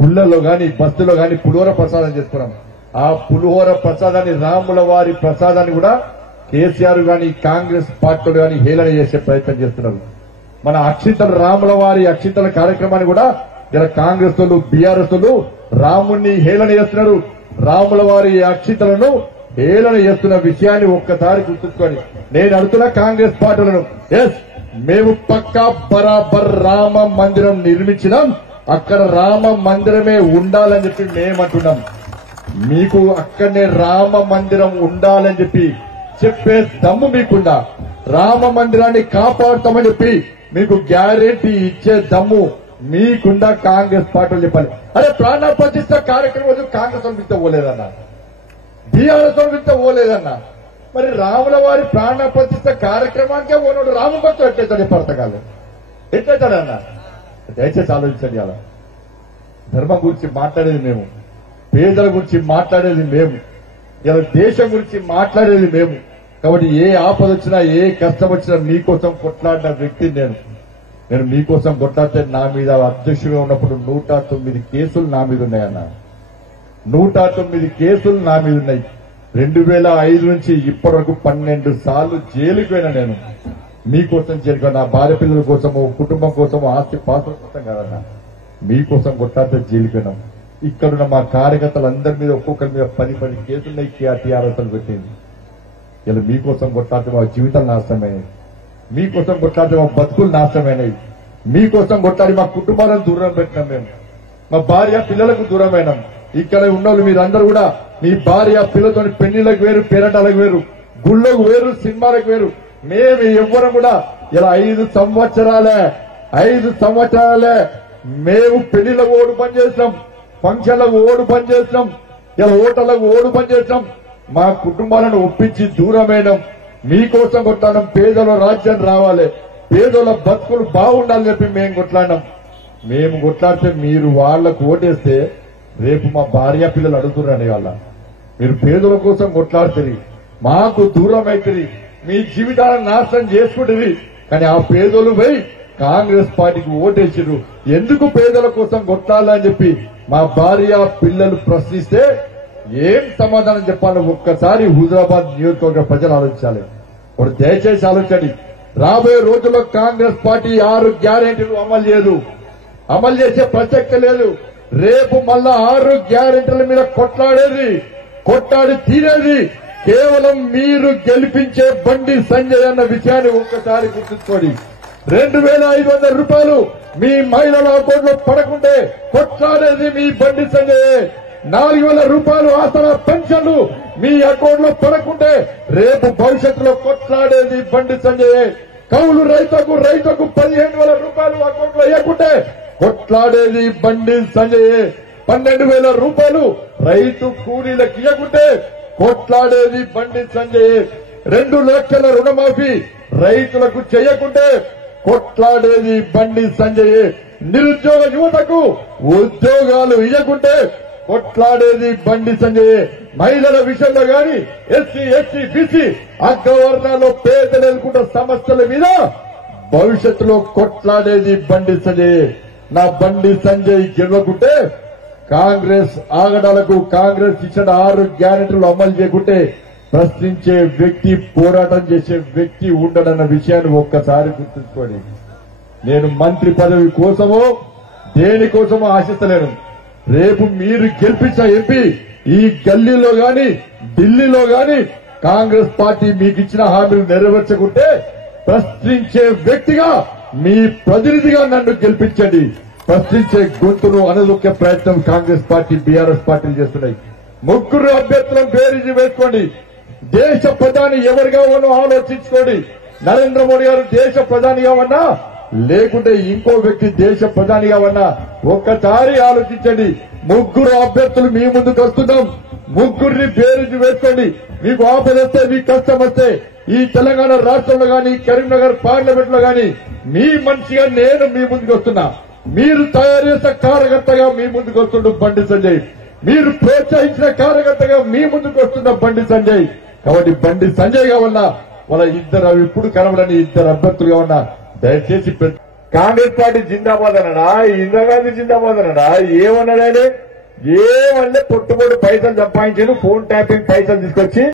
గుళ్ళల్లో గాని బస్సులో గాని పులిహోర ప్రసాదం చేసుకున్నాం. ఆ పులిహోర ప్రసాదాన్ని రాముల వారి ప్రసాదాన్ని కూడా కేసీఆర్ గాని కాంగ్రెస్ పార్టీలు గాని హేళన చేసే ప్రయత్నం చేస్తున్నారు. మన అక్షింతల రాముల వారి అక్షింతల కార్యక్రమాన్ని కూడా ఇలా కాంగ్రెస్ వాళ్ళు బీఆర్ఎస్ వాళ్ళు రాముణ్ణి హేళన చేస్తున్నారు. రాముల వారి అక్షింతలను హేళన చేస్తున్న విషయాన్ని ఒక్కసారి గుర్తుంచుకొని నేను అడుగుతున్నా కాంగ్రెస్ పార్టీలను, ఎస్ మేము పక్కా బరాబర్ రామ మందిరం నిర్మించినాం, అక్కడ రామ మందిరమే ఉండాలని చెప్పి మేమంటున్నాం. మీకు అక్కడనే రామ మందిరం ఉండాలని చెప్పి చెప్పే దమ్ము మీకుందా? రామ మందిరాన్ని కాపాడుతామని చెప్పి మీకు గ్యారెంటీ ఇచ్చే దమ్ము మీకుండా కాంగ్రెస్ పార్టీలు చెప్పాలి. అరే ప్రాణ ప్రతిష్ట కార్యక్రమం కాంగ్రెస్ వింత పోలేదన్నా, బీఆర్ఎస్ వింత పోలేదన్నా. మరి రాముల వారి ప్రాణ ప్రతిష్ట కార్యక్రమానికే ఓనోడు రామభక్తులు ఎట్లయితాడు పడతకాలు ఎట్లయితాడన్నా? దయచేసి ఆలోచించండి. అలా ధర్మం గురించి మాట్లాడేది మేము, పేదల గురించి మాట్లాడేది మేము, ఇలా దేశం గురించి మాట్లాడేది మేము. కాబట్టి ఏ ఆపద వచ్చినా ఏ కష్టం వచ్చినా మీకోసం కొట్లాడిన వ్యక్తి నేను మీకోసం కొట్లాడితే నా మీద అధ్యక్షుడిగా ఉన్నప్పుడు 109 కేసులు నా మీద ఉన్నాయన్న. 109 కేసులు నా మీద ఉన్నాయి. 2005 నుంచి ఇప్పటి వరకు 12 సార్లు జైలుకి పోయినా నేను మీకోసం జైలుకు. నా భార్య పిల్లల కోసము, కుటుంబం కోసము, ఆస్తి పాత్ర కోసం కాదన్నా, మీకోసం కొట్లాడితే జైలుకి పోయినాం. ఇక్కడున్న మా కార్యకర్తలందరి మీద ఒక్కొక్కరి మీద 10 కేసులున్నాయి. టీఆర్ఎస్ పెట్టింది. ఇలా మీకోసం కొట్లాడితే మా జీవితాలు నాశనమైనవి, మీకోసం కొట్లాడితే మా బతుకులు నాశనమైనవి, మీకోసం కొట్లాడి మా కుటుంబాలను దూరం పెట్టినాం. మేము మా భార్య పిల్లలకు దూరమైనాం. ఇక్కడ ఉన్నోళ్ళు మీరందరూ కూడా మీ భార్య పిల్లలతో పెళ్లిలకు వేరు, పేరంటాలకు వేరు, గుళ్ళకు వేరు, సినిమాలకు వేరు. మేము ఎవ్వరం కూడా ఇలా 5 సంవత్సరాలే మేము పెళ్లిలకు ఓడు పని చేసినాం, ఫంక్షన్లకు ఓడు పని చేసినాం, ఇలా ఓటర్లకు ఓడు పని చేసినాం. మా కుటుంబాలను ఒప్పించి దూరమైనాం. మీకోసం కొట్లాడినాం. పేదల రాజ్యం రావాలి, పేదల బతుకులు బాగుండాలని చెప్పి మేము కొట్లాడినాం. మేము కొట్లాడితే మీరు వాళ్లకు ఓటేస్తే రేపు మా భార్య పిల్లలు అడుగుతున్నారని వాళ్ళ మీరు పేదల కోసం కొట్లాడుతుంది, మాకు దూరం అవుతుంది, మీ జీవితాలను నాశనం చేసుకుంటుంది. కానీ ఆ పేదలు పోయి కాంగ్రెస్ పార్టీకి ఓటేసారు. ఎందుకు పేదల కోసం కొట్లాడాలని చెప్పి మా భార్య పిల్లలు ప్రశ్నిస్తే ఏం సమాధానం చెప్పాలో ఒక్కసారి హుజరాబాద్ నియోజకవర్గ ప్రజలు ఆలోచించాలి. ఇప్పుడు దయచేసి ఆలోచించండి. రాబోయే రోజుల్లో కాంగ్రెస్ పార్టీ 6 గ్యారెంటీలు అమలు చేసే ప్రసక్తి లేదు. రేపు మళ్ళా 6 గ్యారెంటీల మీద కొట్లాడి తీరేది కేవలం మీరు గెలిపించే బండి సంజయ్ అన్న విషయాన్ని ఒక్కసారి గుర్తుంచుకోండి. 2500 రూపాయలు మీ మహిళల అకౌంట్ లో పడకుంటే కొట్లాడేది మీ బండి సంజయ్. 4000 రూపాయలు ఆసరా పెన్షన్లు మీ అకౌంట్ లో పడకుంటే రేపు భవిష్యత్తులో కొట్లాడేది బండి సంజయ్. కౌలు రైతుకు 15000 రూపాయలు అకౌంట్ లో వేయకుంటే కొట్లాడేది బండి సంజయ్. 12000 రూపాయలు రైతు కూలీలకు ఇవ్వకుంటే కొట్లాడేది బండి సంజయ్. 2 లక్షల రుణమాఫీ రైతులకు చేయకుంటే కొట్లాడేది బండి సంజయ్. నిరుద్యోగ యువతకు ఉద్యోగాలు ఇవ్వకుంటే కొట్లాడేది బండి సంజయ్. మహిళల విషయంలో గాని ఎస్సీ ఎస్టీ బీసీ అగ్రవర్ణాల్లో పేదలు ఎదుర్కొంటున్న సమస్యల మీద భవిష్యత్తులో కొట్లాడేది బండి సంజయ్. నా బండి సంజయ్ గెలవకుంటే కాంగ్రెస్ ఆగడాలకు కాంగ్రెస్ ఇచ్చిన 6 గ్యారెంటీలు అమలు చేయకుంటే ప్రశ్నించే వ్యక్తి, పోరాటం చేసే వ్యక్తి ఉండడన్న విషయాన్ని ఒక్కసారి గుర్తుంచుకోండి. నేను మంత్రి పదవి కోసమో దేనికోసమో ఆశిస్తలేను. రేపు మీరు గెలిపించిన ఎంపీ ఈ గల్లీలో గాని ఢిల్లీలో గాని కాంగ్రెస్ పార్టీ మీకు ఇచ్చిన హామీలు నెరవేర్చకుంటే ప్రశ్నించే వ్యక్తిగా మీ ప్రతినిధిగా నన్ను గెలిపించండి. ప్రశ్నించే గొంతును అనదొక్కే ప్రయత్నం కాంగ్రెస్ పార్టీ బీఆర్ఎస్ పార్టీలు చేస్తున్నాయి. 3 అభ్యర్థులను బేరీజు వేసుకోండి. దేశ ప్రధాని ఎవరిగా ఉన్నో ఆలోచించుకోండి. నరేంద్ర మోడీ గారు దేశ ప్రధానిగా ఉన్నా లేకుంటే ఇంకో వ్యక్తి దేశ ప్రధానిగా ఉన్నా ఒక్కసారి ఆలోచించండి. 3 అభ్యర్థులు మీ ముందుకు వస్తున్నాం. 3ని బేరీజు వేసుకోండి. మీకు ఆపద వస్తే, మీకు కష్టం వస్తే ఈ తెలంగాణ రాష్ట్రంలో గాని కరీంనగర్ పార్లమెంట్ లో గాని మీ మనిషిగా నేను మీ ముందుకు వస్తున్నా. మీరు తయారు చేసిన కార్యకర్తగా మీ ముందుకు వస్తుండు బండి సంజయ్. మీరు ప్రోత్సహించిన కార్యకర్తగా మీ ముందుకు వస్తున్న బండి సంజయ్. కాబట్టి బండి సంజయ్ గా ఉన్నా వాళ్ళ ఇద్దరు ఇప్పుడు కనబడని 2 అభ్యర్థులుగా ఉన్నా దయచేసి కాంగ్రెస్ పార్టీ జిందాబాద్ అన్నాడా, ఇందిరాగాంధీ జిందాబాద్ అన్నాడా, ఏమన్నాడే? ఏమన్నా పొట్టుబొట్టు పైసలు సంపాదించారు, ఫోన్ ట్యాపింగ్ పైసలు తీసుకొచ్చి